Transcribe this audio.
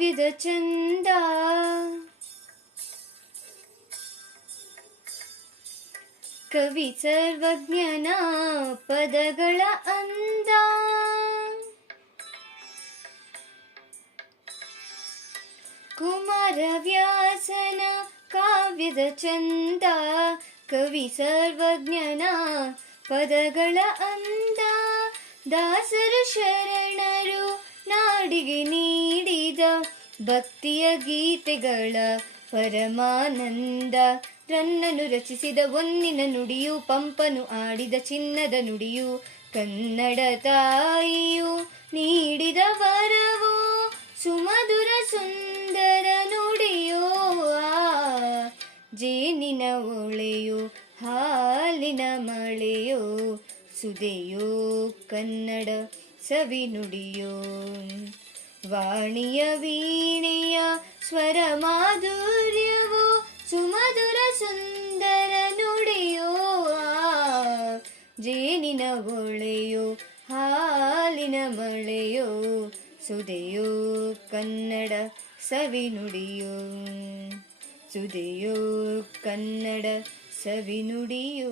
ಕಾವ್ಯದ ಚಂದ. ಕವಿ ಸರ್ವಜ್ಞನ ಪದಗಳ ಅಂದ. ಕುಮಾರವ್ಯಾಸನ ಕಾವ್ಯದ ಚಂದ. ಕವಿ ಸರ್ವಜ್ಞನ ಪದಗಳ ಅಂದ. ದಾಸರು ಶರಣರು ನಾಡಿಗೆ ನೀಡಿದ ಭಕ್ತಿಯ ಗೀತೆಗಳ ಪರಮಾನಂದ. ರನ್ನನು ರಚಿಸಿದ ಒಂದಿನ ನುಡಿಯು, ಪಂಪನು ಆಡಿದ ಚಿನ್ನದ ನುಡಿಯು, ಕನ್ನಡ ತಾಯಿಯು ನೀಡಿದ ವರವೋ ಸುಮಧುರ ಸುಂದರ ನುಡಿಯೋ. ಜೇನಿನ ಒಳೆಯೋ ಹಾಲಿನ ಮಳೆಯೋ, ಸುದೆಯೋ ಕನ್ನಡ ಸವಿ ನುಡಿಯೋ. ವಾಣಿಯ ವೀಣೆಯ ಸ್ವರ ಮಾಧುರ್ಯವೋ, ಸುಮಧುರ ಸುಂದರ ನುಡಿಯೋ. ಜೇನಿನ ಒಳೆಯೋ ಹಾಲಿನ ಮಳೆಯೋ, ಸುದೆಯೋ ಕನ್ನಡ ಸವಿ ನುಡಿಯೋ. ಸುದೆಯೋ ಕನ್ನಡ ಸವಿ ನುಡಿಯೋ.